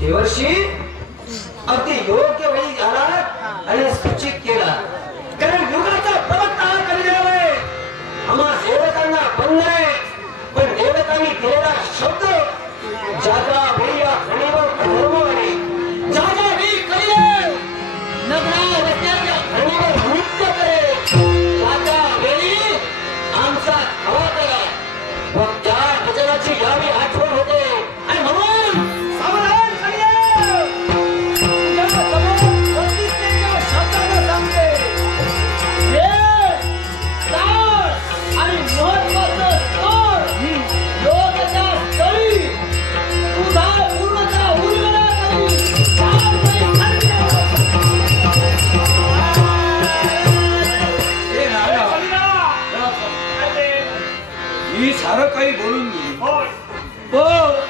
देवर्षी अगदी योग्य वेळी आला आणि सूचित केला, कारण युगाचा प्रवक्ता कलियुग आहे. आम्हा देवतांना बंधन आहे, पण देवतांनी दिलेला शब्द जागा वेळी या खणीवर धर्म आहे. जागा वेळी कलियुग नग्ना रस्त्याच्या खणीवर नृत्य करे. जागा वेळी आमचा हवा करा व त्या वचनाची यावी आठवण होते. आणि म्हणून महत्वाचं काही बोलून गेली. होय. पण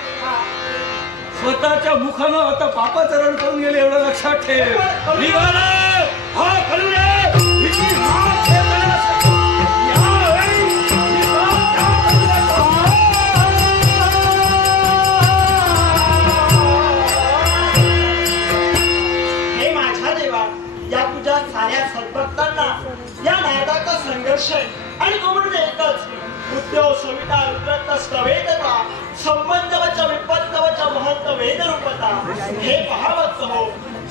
स्वतःच्या मुखानं आता पापाचरण करून गेले एवढं लक्षात ठेव. निघाला हा करू रे हिची मात हे करण्यासाठी. यावेळी हे माझ्या देवा, या तुझ्या साऱ्या सद्भक्तांना या नारदाचा संघर्ष आहे आणि तो म्हणजे एकच उद्योग सविता रुद्रत्न स्तवेदता संबंधवच विपत्तवच महंत वेदरूपता. हे पहावंच हो,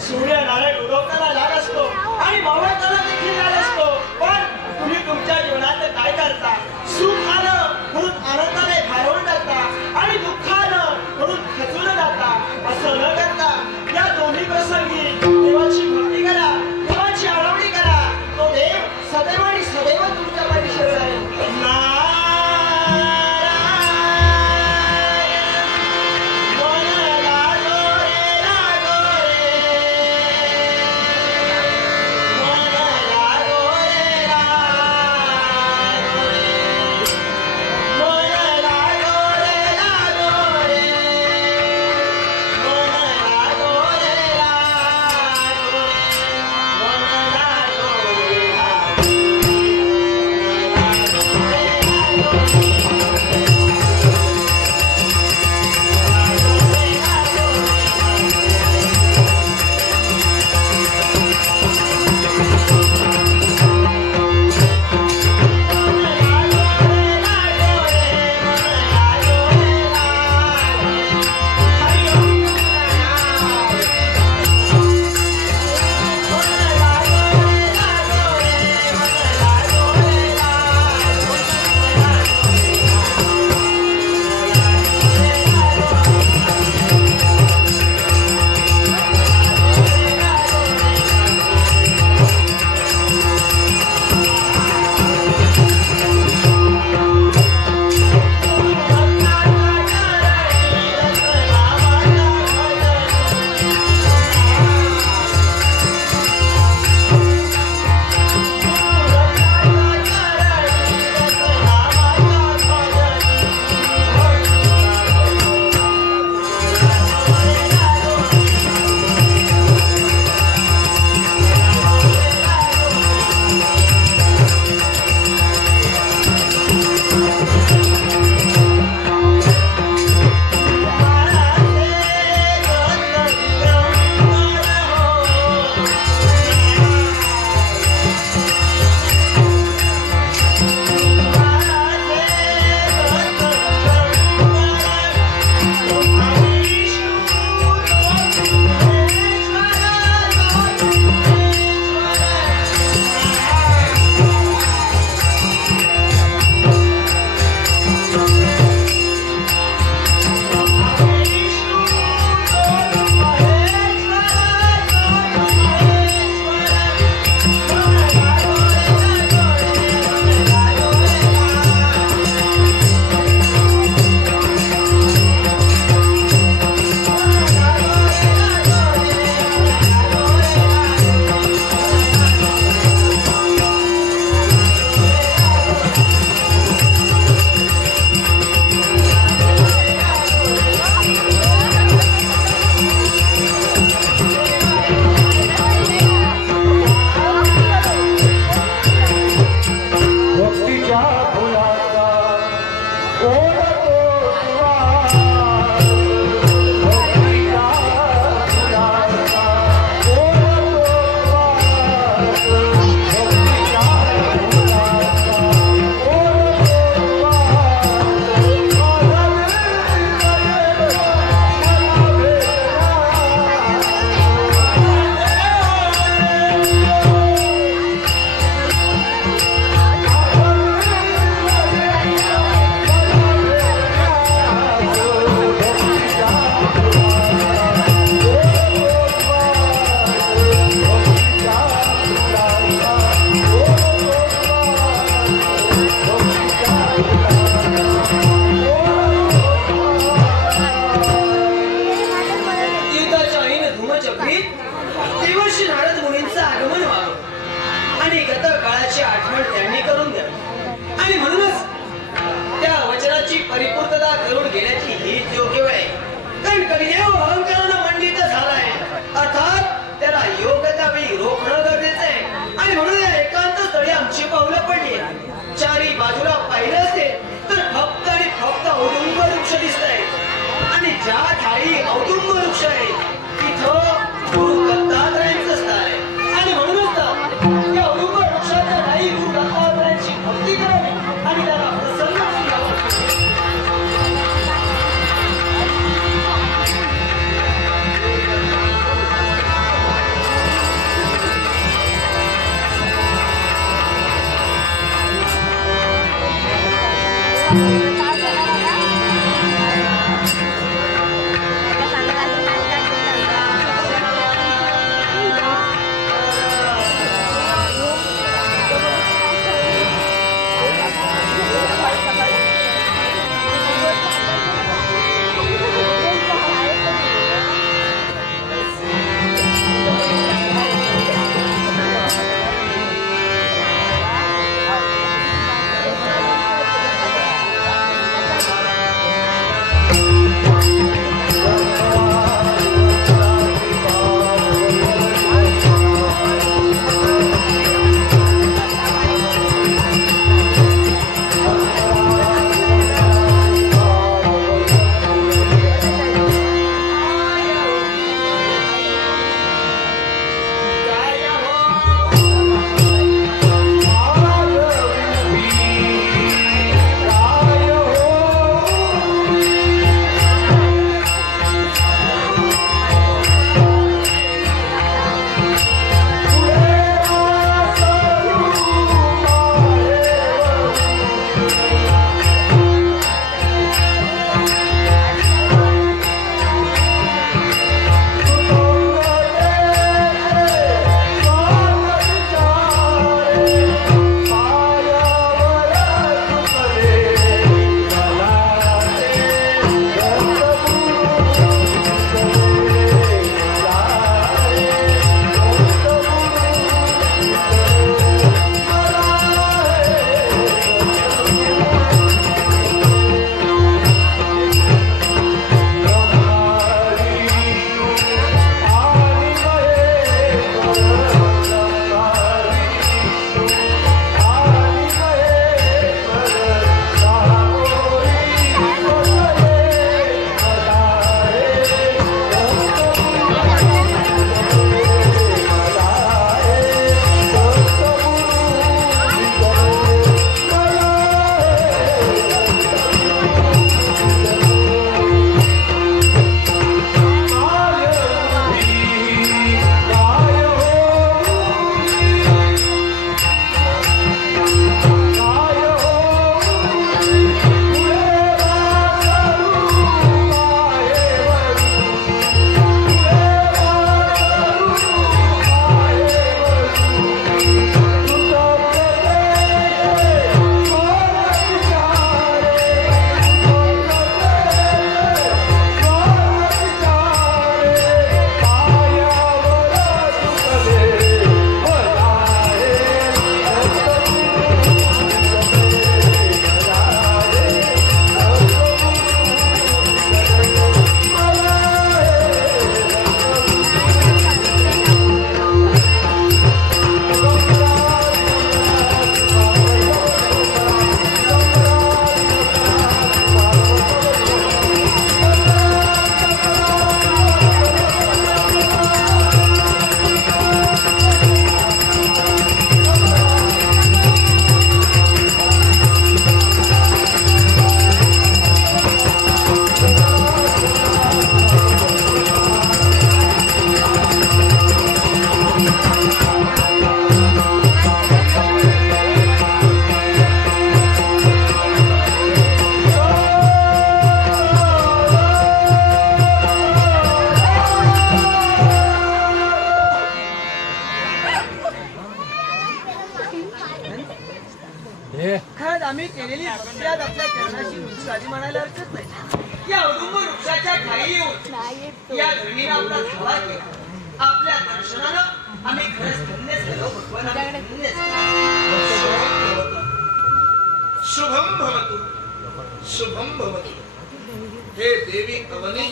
सूर्य नारायण उगवताना लाग असतो आणि मावळताना देखील लाग असतो. पण तुम्ही तुमच्या जीवनात काय करता? सुख आलं म्हणून आनंदाने भारावून टाकता आणि दुःख आलं म्हणून खचून जाता. असं न करता या दोन्ही प्रसंगी देवाची भक्ती करा, देवाची आळवणी करा. तो देव सदैव आणि सदैव तुमच्या पाठीशी राहील. काळाची आठवण त्यांनी करून द्यावी आणि म्हणूनच त्या वचनाची परिपूर्तता करून घेण्याची हीच योग्य वेळ आहे. कारण कलिदेव अहंकारानं मंडित झालाय, अर्थात त्याला योग्य त्या वेळी रोखणं गरजेचं आहे. आणि म्हणून या एकांत स्थळी आमची पावलं पडली. चारी बाजूला पाहिलं असेल तर फक्त आणि फक्त औदुंब वृक्ष दिसतंय. आणि ज्या ठाई औदुंब वृक्ष आहे तिथं गुरु दत्तात्रयांचं स्थान आहे. आणि म्हणूनच तर या औदुंब वृक्षाच्या ठाई गुरु दत्तात्रयांची भक्ती करावी आणि त्याला प्रसन्न करून घ्यावं. खरंच आम्ही केलेली भक्ती आज आपल्या चरणाशी उंची झाली म्हणायला हरकत नाही. या औदुंब वृक्षाच्या खाली येऊन या धरणीला आपला सभा केला. आपल्या दर्शनानं आम्ही खरंच धन्य झालो. भगवान धन्य झालो. शुभम भवतु शुभम भवती. हे देवी अवनी,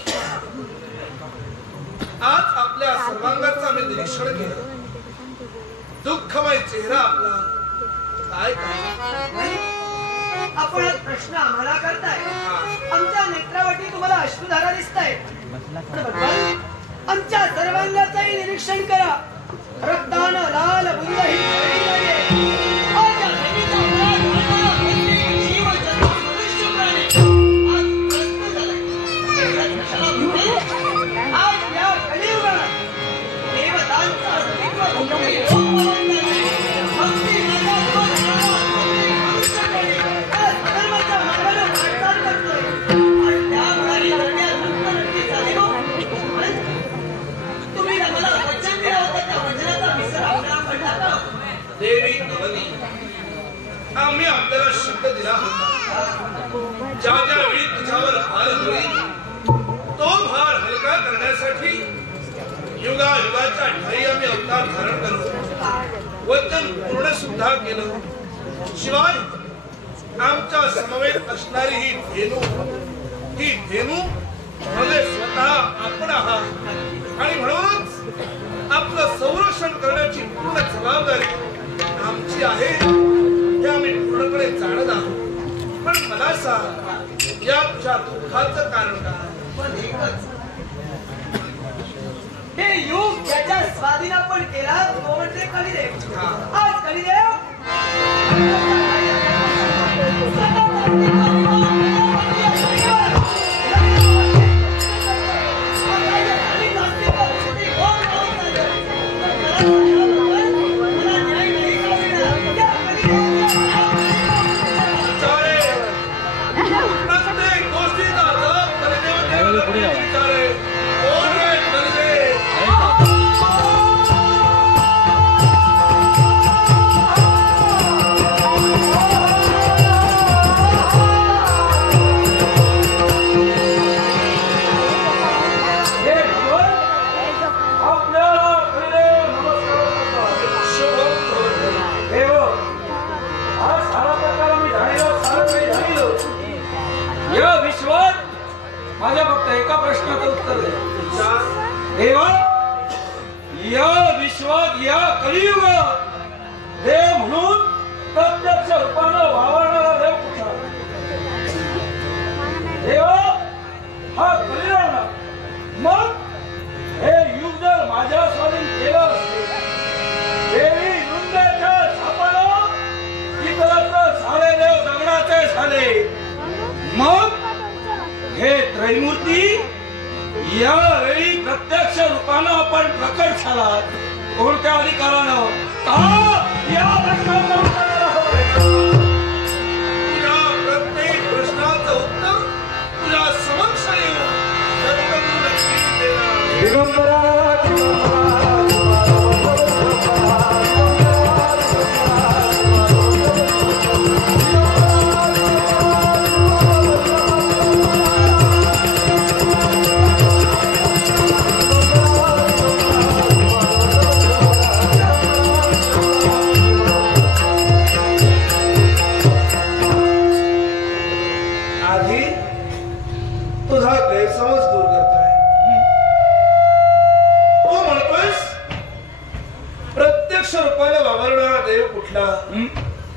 आज आपल्या सर्वांगाचं आम्ही निरीक्षण केलं. दुःखमय चेहरा आपला काय काय आपण प्रश्न आम्हाला करताय. आमच्या नेत्रावरती तुम्हाला अश्रुधारा दिसताय. आमच्या सर्वांगाचंही निरीक्षण करा. रक्तानं लाल बुंद ही झळली नाहीये. आज या धरणीचा उद्धार होणारा प्रत्येक जीव, जंतू, मनुष्य, प्राणी आज त्रस्त झालाय. आज या कलियुगात देवतांचं अस्तित्व भूमी लोकवत झालंय. भक्ती नादात्मक नादात भक्ती मनुष्याकडे आज धर्माच्या मार्गाने वाटचाल करतोय. आणि त्यामुळे ही धरण्यात रक्तरक्ती झाली हो. तुम्ही आम्हाला वचन दिलं होतं, त्या वचनाचा विसर आपल्याला पडला का? देवी अवनी, आम्ही आपल्याला शब्द दिला होता. ज्या ज्या वेळी तुझ्यावर भार होईल तो भार हलका करण्यासाठी युगायुगाच्या ठाई आम्ही अवतार धारण करू. वचन पूर्ण सुद्धा केलं. शिवाय आमच्या समवेत असणारी ही धेनू म्हणजे स्वतः आपण आहात. आणि म्हणून आपलं संरक्षण करण्याची पूर्ण जबाबदारी आमची आहे हे आम्ही पूर्णपणे जाणत आहोत. पण मला सांग, या तुझ्या दुःखाचं कारण काय? पण एकच, हे युग ज्याच्या स्वाधीन आपण केला तो म्हणजे कलिदेव. आज कलिदेव माझ्या फक्त एका प्रश्नाचं उत्तर दे. देवा, या विश्वात या कलियुगात देव म्हणून प्रत्यक्ष रूपानं वावरणारा देव कुठला? देवा, हा कलियुग. मग हे युग जर माझ्या स्वाधीन केलं असते, देवी वृंदाच्या छापानं इतरत्र सारे देव दगडाचे झाले. मग हे त्रैमूर्ती यावेळी प्रत्यक्ष रूपानं आपण प्रकट झालात. कोणत्या अधिकारानं? का या प्रश्नाचं उत्तर तुझ्या प्रत्येक प्रश्नाचं उत्तर तुझ्या समक्ष येऊन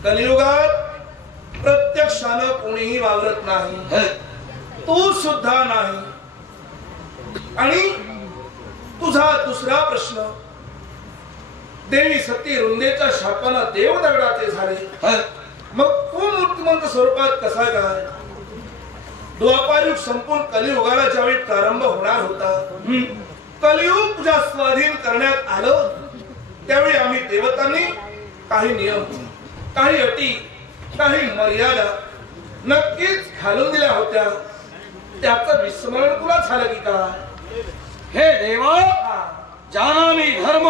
कलियुगात प्रत्यक्षानं कोणीही वावरत नाही. तू सुद्धा नाही. आणि तुझा दुसरा प्रश्न, देवी सती रुंदेच्या शापानं देव दगडाचे झाले. मग तू मूर्तिमंत स्वरूपात कसा काय? द्वापारयुग संपून कलियुगाला ज्यावेळी प्रारंभ होणार होता, कलियुग तुझ्या स्वाधीन करण्यात आलं, त्यावेळी आम्ही देवतांनी काही नियम, काही अटी, काही मर्यादा नक्कीच घालून दिल्या होत्या. त्याचं विस्मरण तुला झालं की काय? हे देवा, जानामि धर्म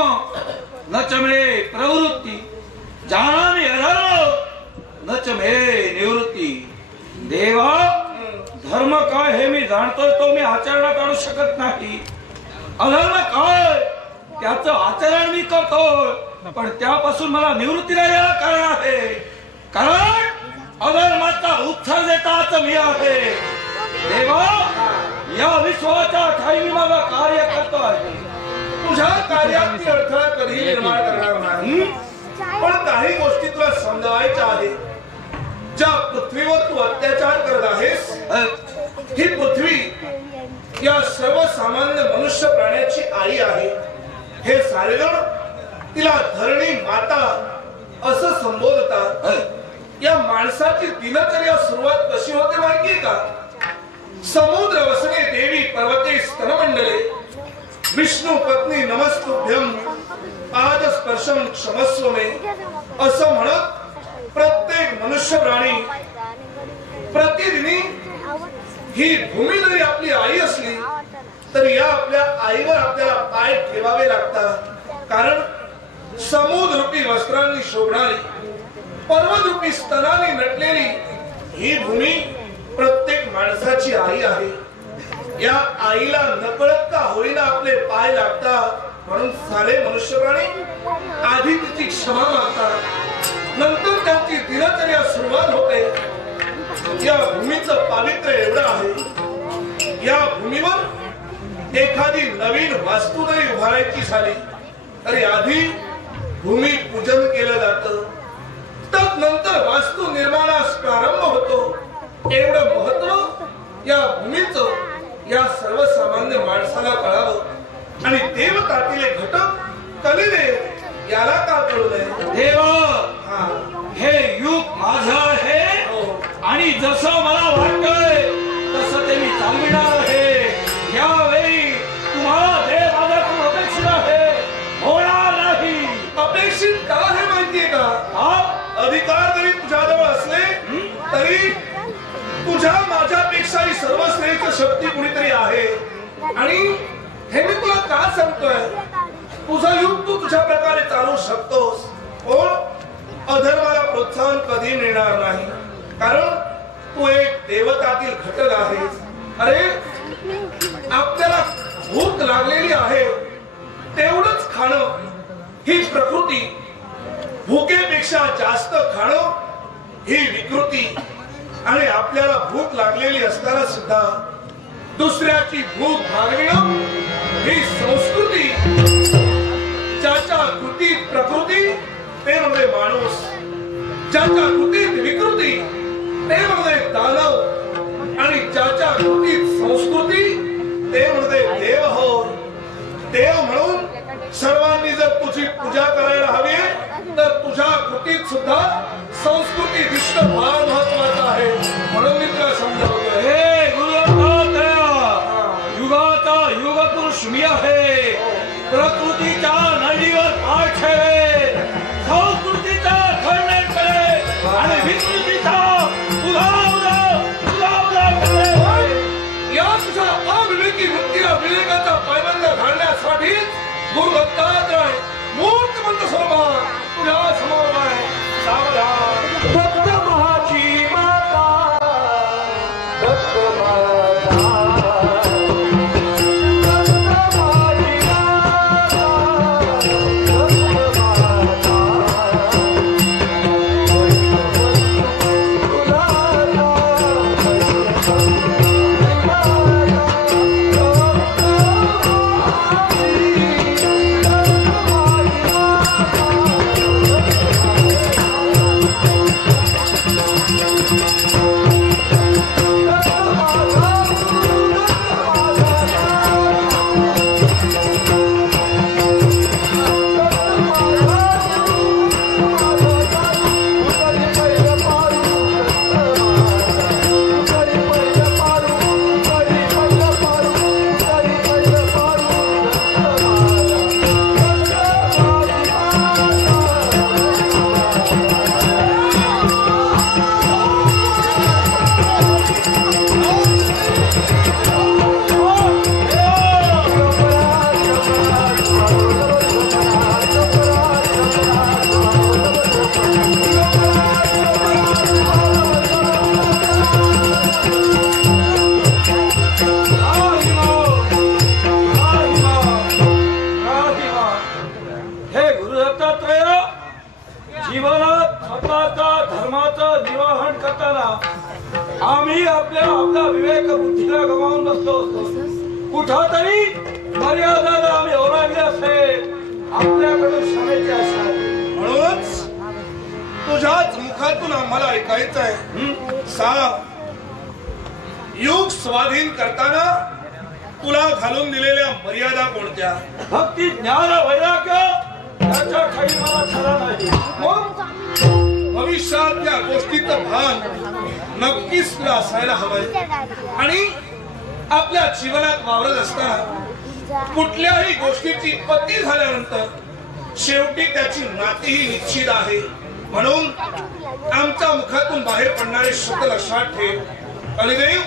न च मे प्रवृत्ती, जानामि अधर्म न च मे निवृत्ती. देवा, धर्म काय हे मी जाणतोय, तो मी आचरणात आणू शकत नाही. अधर्म काय त्याचं आचरण मी करतो, पण त्यापासून मला निवृत्ती नाही यायला कारण आहे. कारण अधर्माचा उत्तर देताच मी आहे. देवा, या विश्वाच्या ठाई मी माझं कार्य करतो आहे. तुझ्या कार्यात ती अडथळा कधी निर्माण करणार नाही. पण काही गोष्टी तुला समजावायच्या आहेत. ज्या पृथ्वीवर तू अत्याचार करत आहेस, ही पृथ्वी या सर्वसामान्य मनुष्य प्राण्याची आई आहे. हे सारेजण तिला धरणी माता असं संबोधतात. या माणसाची दिनचर्या सुरुवात कशी होते माहितीये का? समुद्र वसने देवी पर्वते स्तनमंडले विष्णू पत्नी नमस्तुभ्यम पाद स्पर्शम क्षमस्व मे असं म्हणत प्रत्येक मनुष्य प्राणी प्रतिदिनी ही भूमी जरी आपली आई असली तर या आपल्या आईवर आपल्याला पाय ठेवावे लागतात. कारण समुद्ररूपी वस्त्रांनी शोभणारी पर्वतरूपी स्तनांनी नटलेली ही भूमी प्रत्येक माणसाची आई आहे. या आईला नकळत का होईना आपले पाय लागतात. म्हणून सारे मनुष्य प्राणी आधी तिची क्षमा मागतात, नंतर त्यांची दिनचर्या सुरुवात होते. या भूमीचं पावित्र्य एवढं आहे. या भूमीवर एखादी नवीन वास्तू जरी उभारायची झाली तरी आधी भूमी पूजन केलं जातं. तदनंतर वास्तू निर्माणास प्रारंभ होतो. एवढं महत्व या भूमीचं या सर्वसामान्य माणसाला कळावं आणि देवतातील घटक कलिदेव याला का कळू नये? देवा, हे युग माझं आहे आणि जसं मला वाटतंय तसं ते मी चालविणार आहे. यावेळी तुम्हाला देव माझ्याकडून अपेक्षित आहे, होणार नाही. अपेक्षित का हे माहितीये का? अधिकार जरी तुझ्याजवळ असले तरी तुझ्या माझ्यापेक्षाही सर्वश्रेष्ठ शक्ती कुणीतरी आहे. आणि हे मी तुला का सांगतोय? तुझं युग तू तुझ्या प्रकारे चालू शकतोस, पण अधर्माला प्रोत्साहन कधी मिळणार नाही. कारण तू एक देवतातील घटक आहेस. अरे, आपल्याला भूक लागलेली आहे तेवढंच खाणं ही प्रकृती, भूकेपेक्षा जास्त खाणं ही विकृती. आणि आपल्याला भूक लागलेली असताना सुद्धा दुसऱ्याची भूक भागविणं ही संस्कृती. ज्याच्या कृतीत प्रकृती ते म्हणजे माणूस, ज्याच्या कृतीत विकृती ते म्हणजे दानव, आणि ज्याच्या कृतीत संस्कृती ते म्हणजे देव. हो, देव म्हणून सर्वांनी जर तुझी पूजा करायला हवी तर तुझ्या कृतीत सुद्धा संस्कृती दिसणं फार महत्वाचं आहे. म्हणून मी तुला समजावतोय. हे गुरुदत्ता, युगाचा युगपुरुष मी आहे. प्रकृतीच्या नळीवर पाय ठेवे, संस्कृतीचा खंडन करे आणि विकृतीचा उदाउदा करे. या तुझ्या अविवेकी वृत्तीला विवेकाचा पायबंद घालण्यासाठी गुरुदत्तात्रय मूर्तिमंत स्वरूपात तुझ्या समोर आहे. सावधान. दत्त महाची माता, दत्त माता, दत्त माझी माता, दत्त माता, जीवनात स्वतःच्या धर्माचं निर्वहन करताना आम्ही आपल्या विवेक बुद्धीला गमावून बसलो असतो. कुठंतरी मर्यादा आम्ही ओलांडली असेल आपल्याकडून क्षमेची आशा आहे. म्हणूनच तुझ्याच मुखातून आम्हाला ऐकायचं आहे. सांग, युग स्वाधीन करताना तुला घालून दिलेल्या मर्यादा कोणत्या? भक्ती ज्ञान वैराग्य याच्या खाली मला खरा नाही. मग भविष्यातल्या गोष्टीचं भान नक्कीच तुला असायला हवंय. आणि आपल्या जीवनात वावरत असताना कुठल्याही गोष्टीची पत्ती झाल्यानंतर शेवटी त्याची नातीही निश्चित आहे. म्हणून आमच्या मुखातून बाहेर पडणारे शब्द लक्षात ठेव. कलिदेव,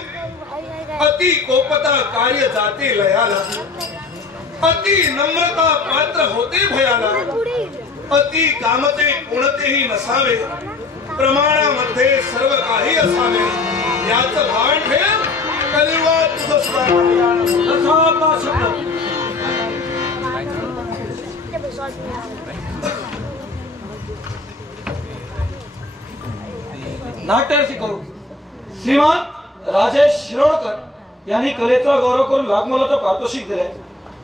अति कोपता कार्य जाते लयाला, अति नम्रता पात्र होते भयाला, अति कामते कोणतेही नसावे, प्रमाणामध्ये सर्व काही असावे. याचं भान ठेव. कलियुगात तुझं सुधारणा. नाट्याची करू श्रीमान राजेश शिरोडकर यांनी कलेचा गौरव करून वाघमोलाचं पारितोषिक दिले.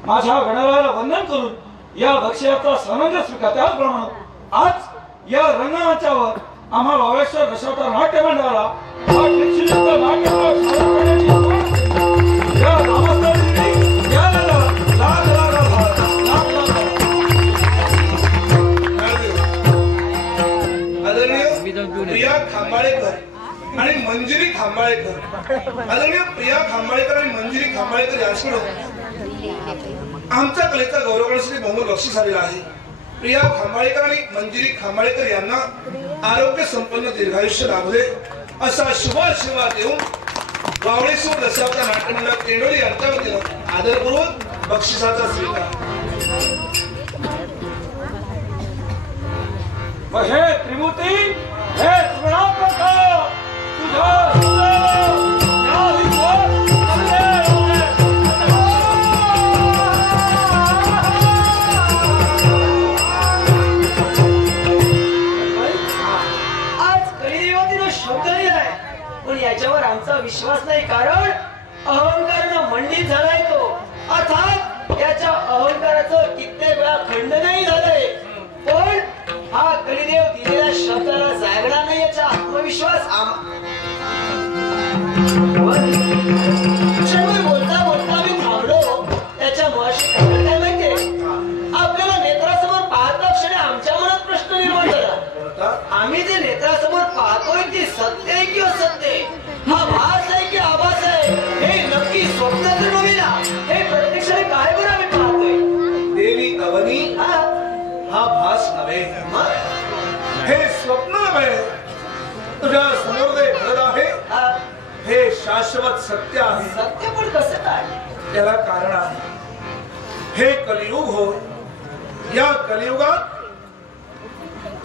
माझ्या गणरायाला वंदन करून या बक्षिसाचा सानंद स्वीकार. त्याचप्रमाणे आज या रंगमंचावर आम्हा वावेश्वर दशावतार नाट्य मंडळाला प्रिया खांबाळेकर आणि मंजिरी खांबाळेकर, आदरणीय प्रिया खांबाळेकर आणि मंजिरी खांबाळेकर यांच्याकडून आमच्या कलेचा गौरव करण्यासाठी बहुमोल बक्षीस आलेला आहे. प्रिया खांबाळेकर आणि मंजिरी खांबाळेकर यांना आरोग्य संपन्न दीर्घायुष्य लाभू दे असा शुभ आशीर्वाद देऊन वावळेश्वर दशावतार नाट्य मंडळ तेंडोली यांच्या वतीनं आदरपूर्वक बक्षिसाचा स्वीकार. हे त्रिमूर्ती, हे त्रिगुणात्मक याच्यावर आमचा विश्वास नाही, कारण अहंकारानं मंडित झालाय तो. अर्थात याच्या अहंकाराचं कित्येक वेळा खंडनही झालंय, पण हा कलिदेव दिलेल्या शब्दाला जागणार नाही याचा आत्मविश्वास बोलता बोलता मी थांबलो. त्याच्या मुळाशी कारण काय माहितीये? आपल्याला नेत्रासमोर पाहता क्षणी आमच्या मनात प्रश्न निर्माण झाला. आम्ही जे नेत्रासमोर पाहतोय ती सत्य आहे की असत्य आहे? हा भास आहे की आभास आहे? हे नक्की स्वप्न तर नव्हे ना, हे प्रत्यक्षाने काय बरं आम्ही पाहतोय? देवी अवनी, हा भास नव्हे, हे स्वप्न नव्हे. तुझ्या समोर जे घडत आहे हे शाश्वत सत्य आहे. सत्य पण कसं काय? त्याला कारण आहे. हे कलियुग हो. या कलियुगात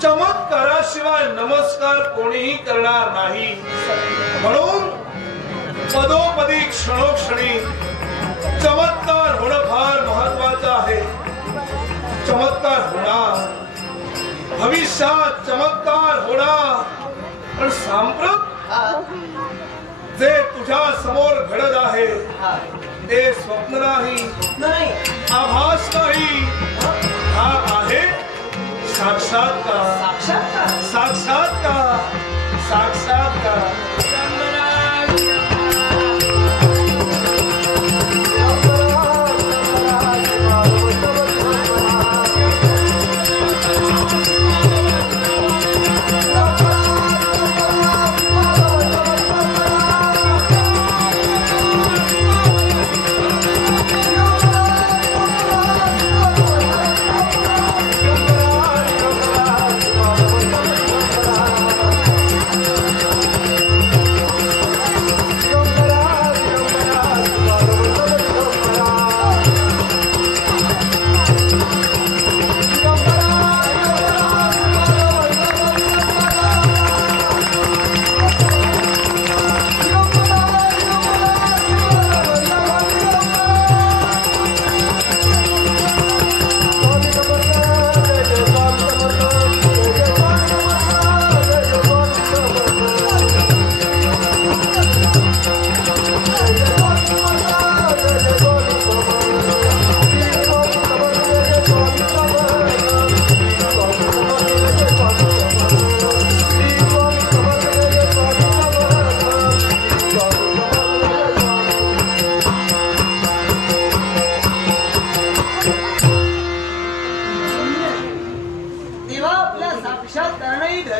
चमत्काराशिवाय नमस्कार कोणीही करणार नाही. म्हणून पदोपदी क्षणोक्षणी चमत्कार होणं फार महत्वाचं आहे. चमत्कार होणार, भविष्यात चमत्कार होणार, पण सांप्रत जे तुझ्या समोर घडत आहे ते स्वप्न नाही, आभास नाही, हा आहे साक्षात्कार. साक्षात्कार, साक्षात्कार.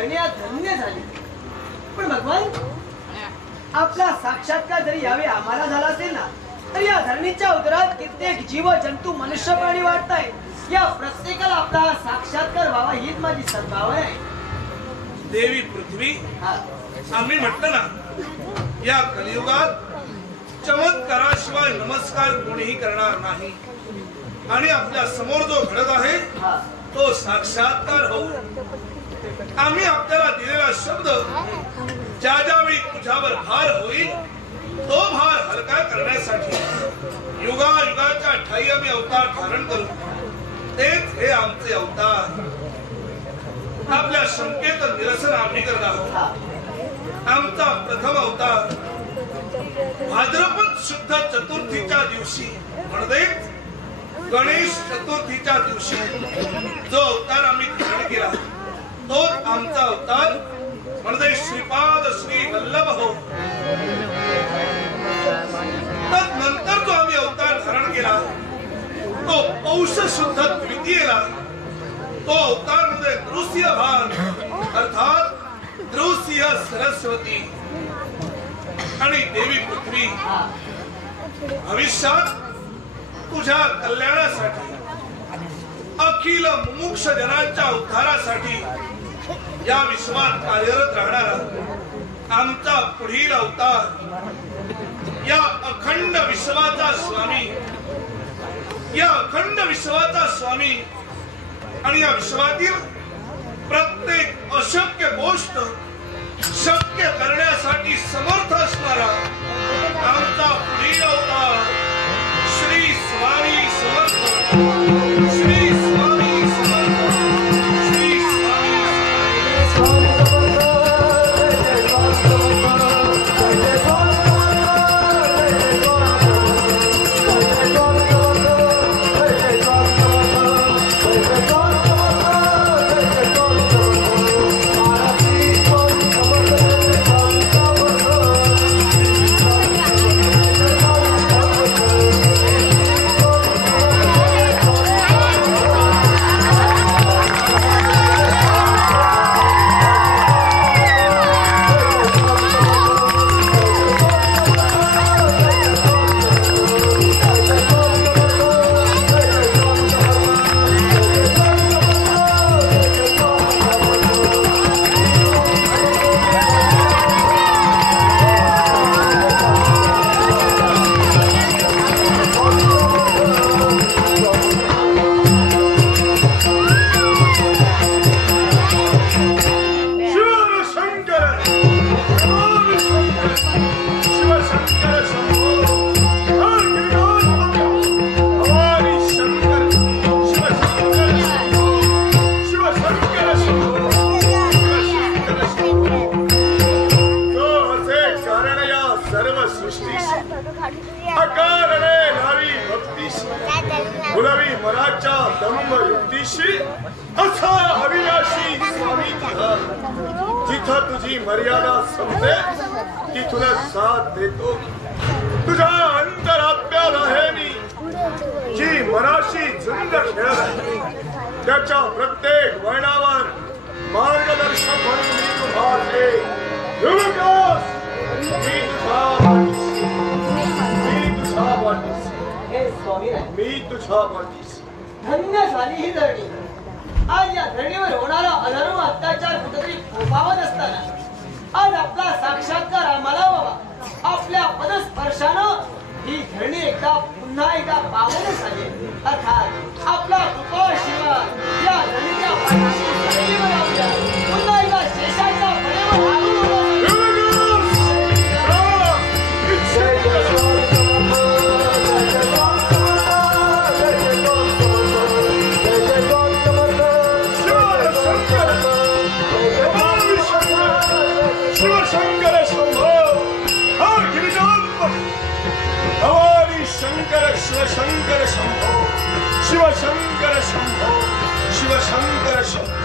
धरणी आज धन्य झाली. पण भगवान आपला साक्षात्कार जरी यावे आम्हाला झाला असेल ना, तर या धरणीच्या उदरात कित्येक जीव जंतू मनुष्य प्राणी वाटताय. या प्रत्येकाला आपला साक्षात्कार व्हावा हीच माझी सद्भावना आहे. देवी पृथ्वी, आम्ही म्हटलं ना, या कलियुगात चमत्काराशिवाय नमस्कार कोणीही करणार नाही. आणि आपल्या समोर जो घडत आहे तो साक्षात्कार हो. आम्ही आपल्याला दिलेला शब्द, ज्या ज्यावेळी तुझ्यावर भार होईल तो भार हलका करण्यासाठी युगायुगाच्या ठाई आम्ही अवतार धारण करू. तेच हे आमचे अवतार. आपल्या शंकेचं निरसन आम्ही करत आहोत. आमचा प्रथम अवतार भाद्रपद शुद्ध चतुर्थीच्या दिवशी, म्हणजेच गणेश चतुर्थीच्या दिवशी जो अवतार आम्ही धारण केला तोच आमचा अवतार म्हणजे श्रीपाद श्री वल्लभ हो. नंतर जो आम्ही अवतार धारण केला तो पौष शुद्ध द्वितीयेला, तो अवतार म्हणजे नृसिंह भाग अर्थात नृसिंह सरस्वती. आणि देवी पृथ्वी, भविष्यात तुझ्या कल्याणासाठी, अखिल मुमुक्ष जनांच्या उद्धारासाठी या विश्वात कार्यरत राहणारा आमचा पुढील अवतार, या अखंड विश्वाचा स्वामी, या अखंड विश्वाचा स्वामी आणि या विश्वातील प्रत्येक अशक्य गोष्ट शक्य करण्यासाठी समर्थ असणारा आमचा पुढील अवतार श्री स्वामी समर्थ. श्री स्वामी समर्थ. श्री स्वामी तुझी मर्यादा समजे तिथूनच साथ देतो. तुझ्या अंतरात्म्यात आहे मी, जी मनाशी झुंज खेळत आहे. त्याच्या प्रत्येक वळणावर मार्गदर्शक म्हणून मी तुझा आहे. मी तुझा पाठीस. धन्य झाली ही धरणी. आज या धरणीवर होणारा अधर्म अत्याचार कुठेतरी फोफावत असताना आज आपला साक्षात्कार आम्हाला व्हावा. आपल्या पदस्पर्शानं ही धरणी पुन्हा एकदा पावन झाली. अर्थात आपला कृपाशिवाय या धरणीच्या पाठीशी धरणीवर आपल्या पुन्हा एकदा शेषाच्या फळेवर शिवशंकर शंभो. शिवशंकर शंभो. शिवशंकर शंभो.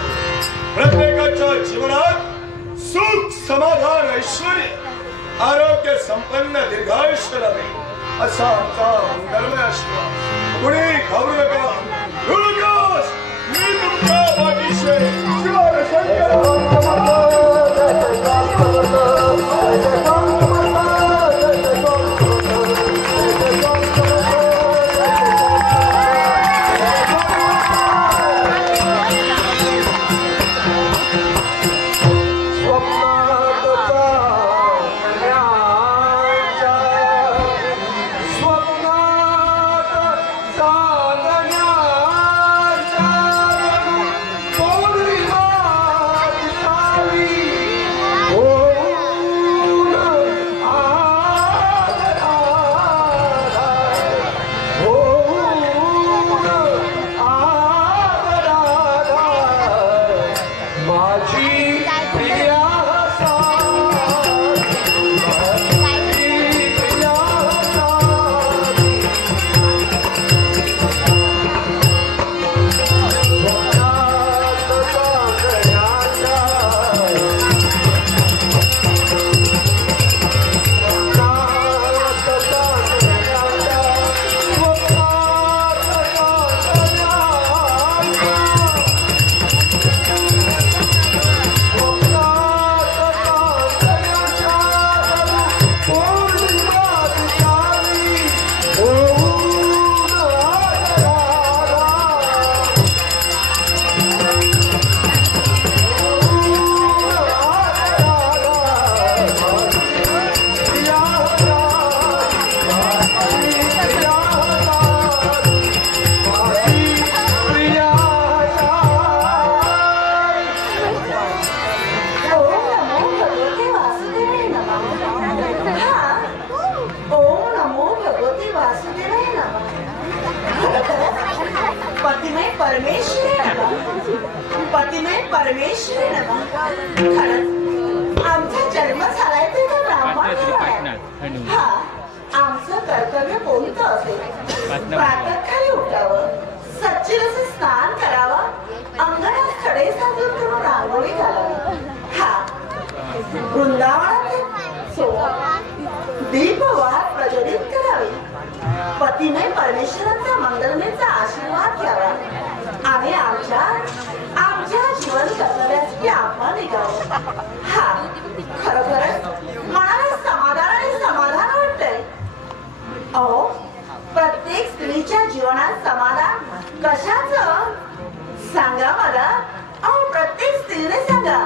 प्रत्येकाच्या जीवनात सुख समाधान ऐश्वर आरोग्य संपन्न दीर्घायुष्य लाभे असा आमचा मंगलमय आशीर्वाद. कुणी घाबरू नका. मी तुमच्या पाठीशी. शिवशंकर परमेश्वरी नमः पतिमय परमेश्वरी नमः खरंच आमचा जन्म झालाय ते तर ब्राह्मण घराण्यात. हा आमचं कर्तव्य कोणतं असेल? प्रातःकाळी उठावं, सच्चिरचं स्नान करावं, अंगणात खडे साजून करून रांगोळी घालावी. हा वृंदावनात दीपवार प्रज्वलित करावे, पतिमय परमेश्वरांचा मंगलमयचा आशीर्वाद घ्यावा आणि आमच्या जीवन कर्तव्यासाठी आत्मा निघावं. हा खरोखरच मनाला समाधान वाटतंय. अहो प्रत्येक स्त्रीच्या जीवनात समाधान कशाचं सांगा मला. अहो प्रत्येक स्त्रीने सांगा,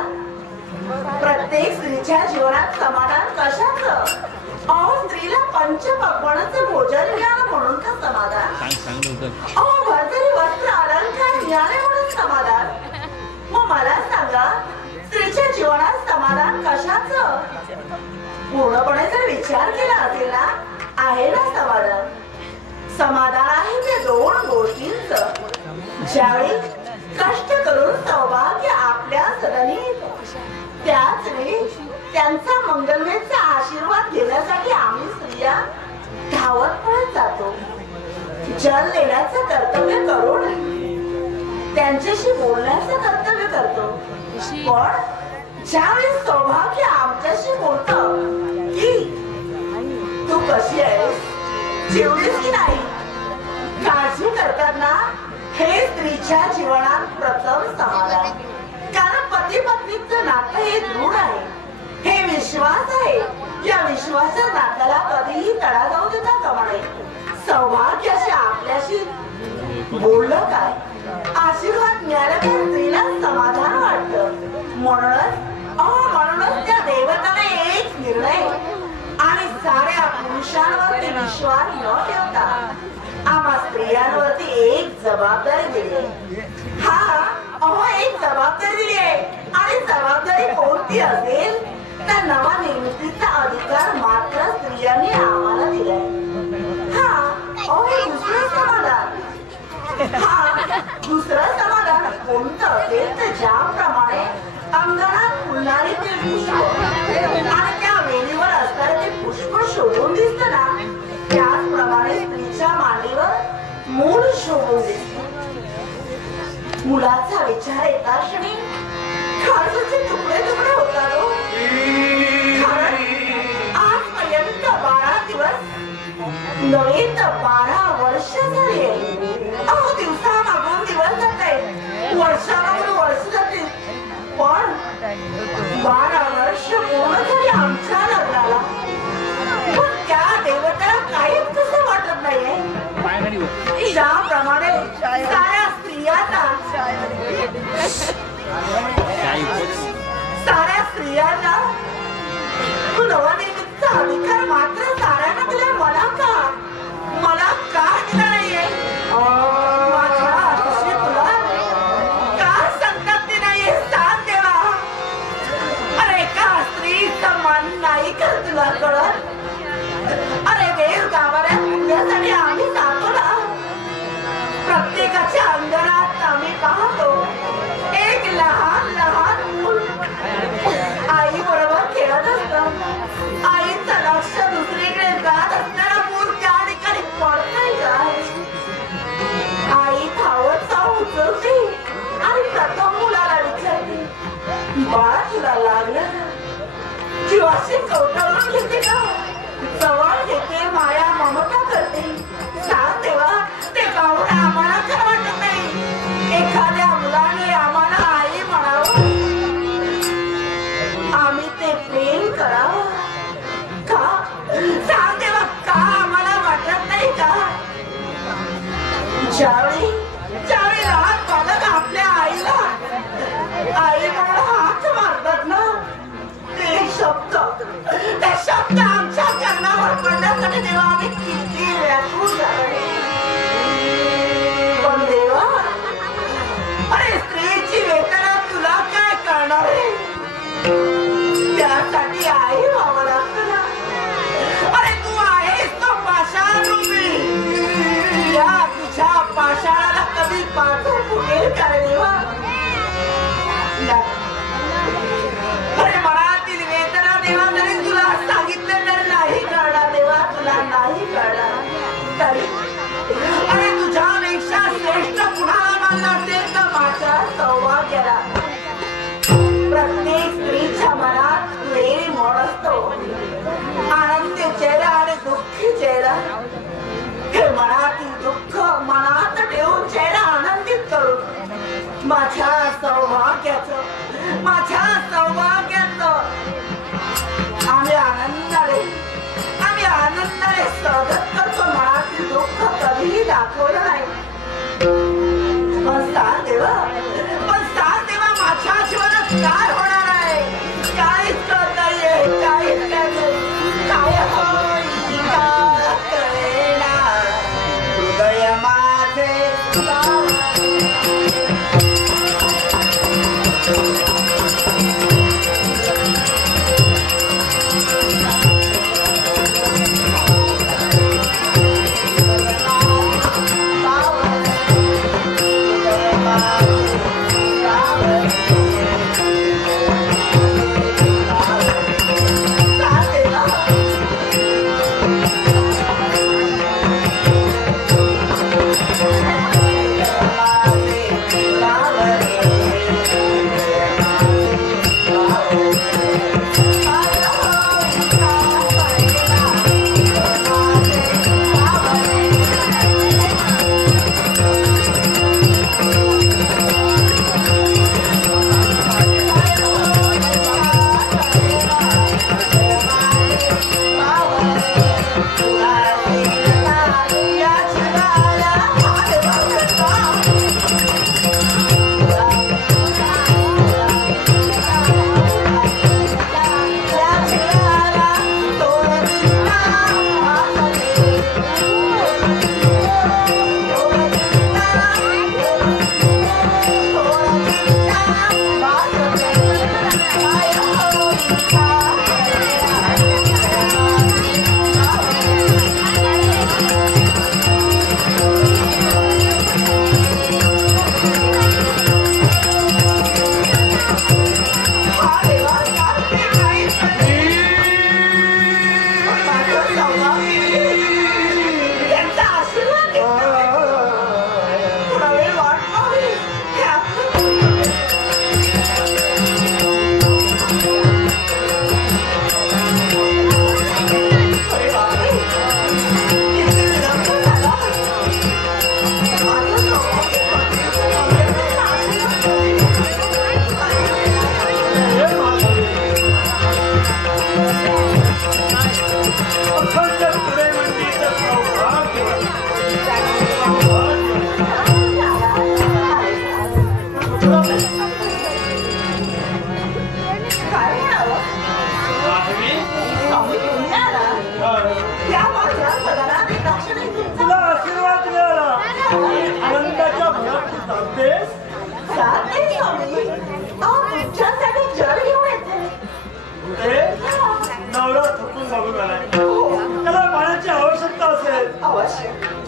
प्रत्येक स्त्रीच्या जीवनात समाधान कशाचं? अहो स्त्रीला पंचपक्वान्नाचं भोजन मिळालं म्हणून का समाधान? अहो भरभरी वस्त्र अलंकार मिळाले म्हणून समाधान? मग मला सांगा स्त्रीच्या जीवनात समाधान कशाचं? पूर्णपणे जर विचार केला असेल ना, आहे ना समाधान. समाधान आहे ते दोन गोष्टींचं. ज्यावेळी कष्ट करून सौभाग्य आपल्या सदनी येतो, त्याच वेळी त्यांचा मंगलमयचा आशीर्वाद घेण्यासाठी आम्ही स्त्रिया धावत पळत जातो. जल देण्याचं कर्तव्य करून त्यांच्याशी बोलण्याचं कर्तव्य करतो. पण ज्यावेळी सौभाग्य आमच्याशी बोलतं की तू कशी आहेस, जेवलीस की नाही, काळजी करतात ना, हे स्त्रीच्या जीवनात प्रथम समाधान. कारण पती पत्नीचं नातं हे दृढ आहे, हे विश्वास आहे. या विश्वासाच्या नात्याला कधीही तडा जाऊ देता कामा नये. सौभाग्याशी आपल्याशी बोललं काय, आशीर्वाद मिळाला त्या स्त्रीला समाधान वाटतं. म्हणूनच त्या देवताने एक निर्णय आणि साऱ्या पुरुषांवरती विश्वास न ठेवता आम्हा स्त्रियांवरती एक जबाबदारी दिली आहे. एक जबाबदारी दिली आहे. आणि जबाबदारी कोणती असेल तर नवनिर्मितीचा अधिकार मात्र स्त्रियांनी आम्हाला दिलाय. दुसरं समाधान कोणतं असेल तर ज्याप्रमाणे अंगणात फुलणारी ते पुष्प आणि त्या वेलीवर असणारे ते पुष्प शोभून दिसत ना, त्याचप्रमाणे स्त्रीच्या मांडीवर मूळ शोभून दिसत. मुलाचा विचार येता क्षणी खारजूचे तुकडे तुकडे होतात. आजपर्यंत 12 दिवस नव्हे तर 12 वर्ष झाली. अहो दिवसामागून दिवस जात आहेत, वर्षामागून वर्ष जातील. पण 12 वर्ष पूर्ण झाली आमच्या लग्नाला. पण त्या देवतेला काहीच कसं वाटत नाहीये. ज्याप्रमाणे साऱ्या स्त्रियांना तू नवनिर्मितीचा अधिकार मात्र साऱ्यांना दिला, मला का दिला नाहीये? माझ्या आयुष्य तुला का संतप्ती नाहीये? सांग देवा. अरे का स्त्रीचं मन नाही का तुला कळत? अरे देव गावाला पुण्यासाठी आम्ही जातो ना, प्रत्येकाच्या अंगणात आम्ही पाहतो एक लहान मूल आई बरोबर खेळत असत. आईचं लक्ष दुसरीकडे जात असताना मूल त्या ठिकाणी पडत नाही काय? आई धावत जाऊन उचलते आणि प्रथम मुलाला विचारते, बाळा तुला लागलं ना? जीवाशी कवटाळून घेते का? जवळ घेते, माया ममता करते. सांग तेव्हा ते पाहून आम्हाला काय वाटत नाही? एखाद्या मुलाने आम्हाला आई म्हणावं, आम्ही ते प्रेम करावं का? सांग तेव्हा का आम्हाला वाटत नाही का? ज्यावेळी लहान बालक आपल्या आईला आई म्हणून हाक मारतात ना, ते शब्द आमच्या कर्णावर पडण्यासाठी तेव्हा आम्ही किती व्याकुळ झाले. पण देवा, अरे स्त्रीची वेदना तुला काय करणार आहे? त्यासाठी आई व्हावं लागतं ना. अरे तू आहेस तो पाषाण रूपी. या तुझ्या पाषाणाला कधी पाठवू भागेल का रे देवा? अरे मनातील वेदना देवा तरी तुला सांगितलं तर नाही कळणार देवा, तुला नाही कळणार तरी. अरे तुझ्यापेक्षा श्रेष्ठ कुणाला मानला असेल तर माझ्या सौभाग्याला. प्रत्येक स्त्रीच्या मनात वेळी मोड असतो, आनंदी चेहरा आणि दुःखी चेहरा. हे मनातील दुःख मनात ठेवून चेहरा आनंदित करून माझ्या सौभाग्याचं आम्ही आनंदाने स्वागत करतो. मनातील दुःख कधीही दाखवलं नाही. पण सांग देवा माझ्या जीवनात काय होणार आहे? काहीच कळत नाहीये, काहीच कळत नाही. काय होईल का कळेना हृदय माझे.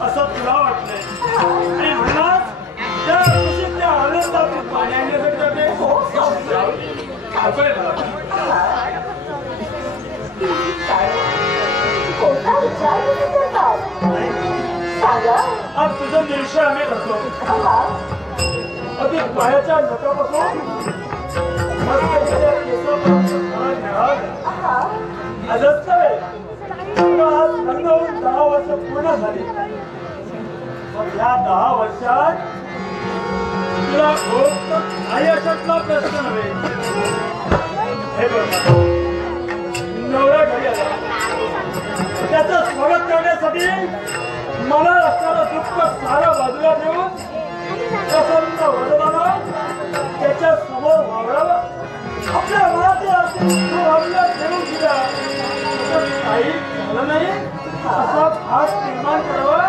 असं तुला वाटलंय आणि म्हणूनच त्या प्रसिद्ध आनंदातून पाणी आणण्यासाठी जाते. आज तुझं निरीक्षण आम्ही करतो. अगदी पायाच्या नटापासून आजच नव्हे, आज लग्न होऊन 10 वर्ष पूर्ण झाली. मग या 10 वर्षात तुला आई अशातला प्रश्न नव्हे. हे बघ, नवरा घरी आला, त्याचं स्वागत करण्यासाठी मला असणारं दुःख सारं बाजूला ठेवून प्रसन्न वदनानं त्याच्या समोर वावरावं. आपल्या मनात ठेवून दिला काही झालं नाही असा भास निर्माण करावा